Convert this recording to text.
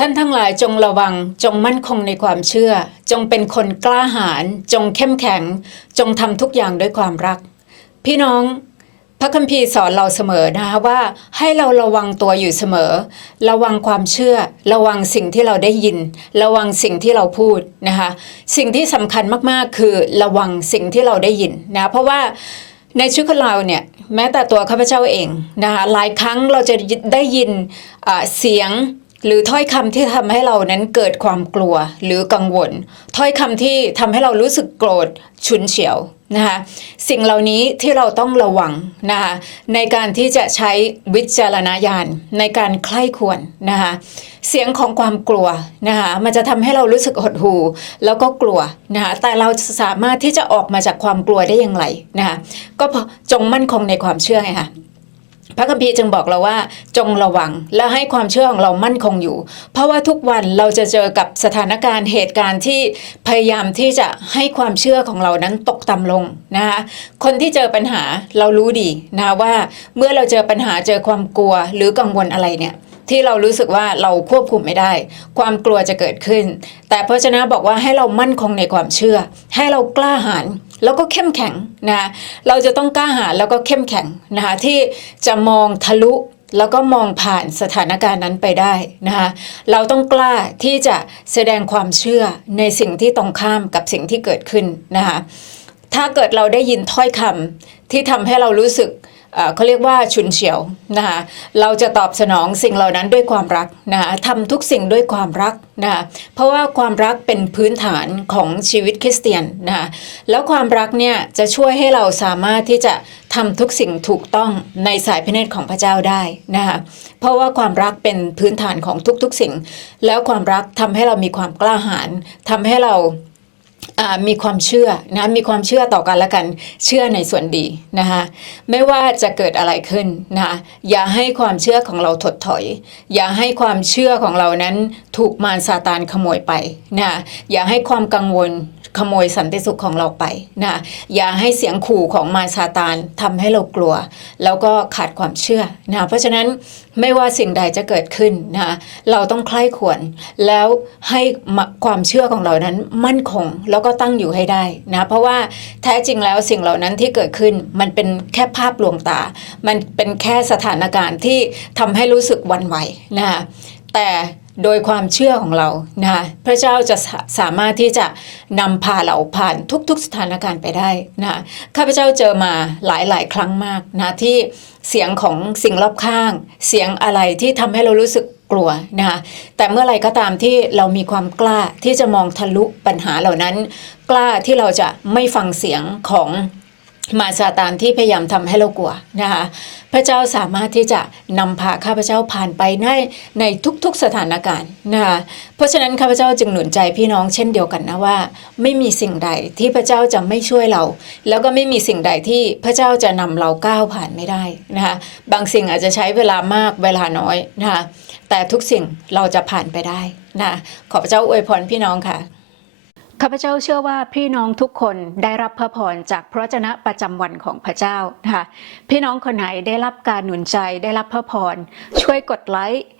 ท่านทั้งหลายจงระวังจงมั่นคงในความเชื่อ จงเป็นคนกล้าหาญจงเข้มแข็ง จงทำทุกอย่างด้วยความรัก พี่น้องพระคัมภีร์สอนเราเสมอนะคะว่าให้เราระวังตัวอยู่เสมอ ระวังความเชื่อ ระวังสิ่งที่เราได้ยิน ระวังสิ่งที่เราพูดนะคะสิ่งที่สำคัญมากๆ คือระวังสิ่งที่เราได้ยินนะเพราะว่าในชีวิตของเราเนี่ยแม้แต่ตัวข้าพเจ้าเองนะคะหลายครั้งเราจะได้ยินเสียง หรือถ้อยคำที่ทำให้เรานั้นเกิดความกลัวหรือกังวล ถ้อยคำที่ทำให้เรารู้สึกโกรธฉุนเฉียวนะคะสิ่งเหล่านี้ที่เราต้องระวังนะคะในการที่จะใช้วิจารณญาณในการใคร่ควรนะคะเสียงของความกลัวนะคะมันจะทำให้เรารู้สึกหดหู่แล้วก็กลัวนะคะแต่เราสามารถที่จะออกมาจากความกลัวได้อย่างไรนะคะก็จงมั่นคงในความเชื่อไงคะ พระคัมภีร์จึงบอกเราว่าจงระวังและให้ความเชื่อของเรามั่นคงอยู่ เพราะว่าทุกวันเราจะเจอกับสถานการณ์เหตุการณ์ที่พยายามที่จะให้ความเชื่อของเรานั้นตกต่ำลงนะคะคนที่เจอปัญหาเรารู้ดีนะว่าเมื่อเราเจอปัญหาเจอความกลัวหรือกังวลอะไรเนี่ย ที่เรารู้สึกว่าเราควบคุมไม่ได้ ความกลัวจะเกิดขึ้น แต่พระเจ้าบอกว่าให้เรามั่นคงในความเชื่อ ให้เรากล้าหาญแล้วก็เข้มแข็งนะเราจะต้องกล้าหาญแล้วก็เข้มแข็งนะคะที่จะมองทะลุแล้วก็มองผ่านสถานการณ์นั้นไปได้นะคะเราต้องกล้าที่จะแสดงความเชื่อในสิ่งที่ตรงข้ามกับสิ่งที่เกิดขึ้นนะคะถ้าเกิดเราได้ยินถ้อยคำที่ทำให้เรารู้สึก เขาเรียกว่าฉุนเฉียวนะคะเราจะตอบสนองสิ่งเหล่านั้นด้วยความรักนะคะทำทุกสิ่งด้วยความรักนะคะเพราะว่าความรักเป็นพื้นฐานของชีวิตคริสเตียนนะคะแล้วความรักเนี่ยจะช่วยให้เราสามารถที่จะทำทุกสิ่งถูกต้องในสายพระเนตรของพระเจ้าได้นะคะเพราะว่าความรักเป็นพื้นฐานของทุกๆสิ่ง แล้วความรักทำให้เรามีความกล้าหาญทำให้เรา มีความเชื่อนะมีความเชื่อต่อกันและกันเชื่อในส่วนดีนะคะไม่ว่าจะเกิดอะไรขึ้นนะคะอย่าให้ความเชื่อของเราถดถอย อย่าให้ความเชื่อของเรานั้นถูกมารซาตานขโมยไปนะอย่าให้ความกังวลขโมยสันติสุขของเราไปนะอย่าให้เสียงขู่ของมารซาตานทำให้เรากลัว แล้วก็ขาดความเชื่อนะเพราะฉะนั้นไม่ว่าสิ่งใดจะเกิดขึ้นนะเราต้องใคร่ควรแล้วให้ความเชื่อของเรานั้นมั่นคงแล้วก็ตั้งอยู่ให้ได้นะเพราะว่าแท้จริงแล้วสิ่งเหล่านั้นที่เกิดขึ้นมันเป็นแค่ภาพลวงตา มันเป็นแค่สถานการณ์ที่ทำให้รู้สึกวันไหวนะคะแต่โดยความเชื่อของเรานะคะพระเจ้าจะสาสามารถที่จะนำพาเราผ่านทุกๆสถานการณ์ไปได้นะข้าพเจ้าเจอมาหลายๆ ครั้งมากนะที่เสียงของสิ่งรอบข้าง เสียงอะไรที่ทำให้เรารู้สึก กลัวนะคะแต่เมื่อไรก็ตามที่เรามีความกล้าที่จะมองทะลุปัญหาเหล่านั้น กล้าที่เราจะไม่ฟังเสียงของ มาซาตานที่พยายามทำให้เรากลัวนะคะพระเจ้าสามารถที่จะนำพาข้าพเจ้าผ่านไปได้ในทุกๆสถานการณ์นะคะเพราะฉะนั้นข้าพเจ้าจึงหนุนใจพี่น้องเช่นเดียวกันนะว่า ไม่มีสิ่งใดที่พระเจ้าจะไม่ช่วยเรา แล้วก็ไม่มีสิ่งใดที่พระเจ้าจะนำเราก้าวผ่านไม่ได้นะคะบางสิ่งอาจจะใช้เวลามากเวลาน้อยนะคะแต่ทุกสิ่งเราจะผ่านไปได้นะขอพระเจ้าอวยพรพี่น้องค่ะ ข้าพเจ้าเชื่อว่าพี่น้องทุกคนได้รับพระพรจากพระเจนะประจำวันของพระเจ้านะคะพี่น้องคนไหนได้รับการหนุนใจได้รับพระพรช่วยกดไลค์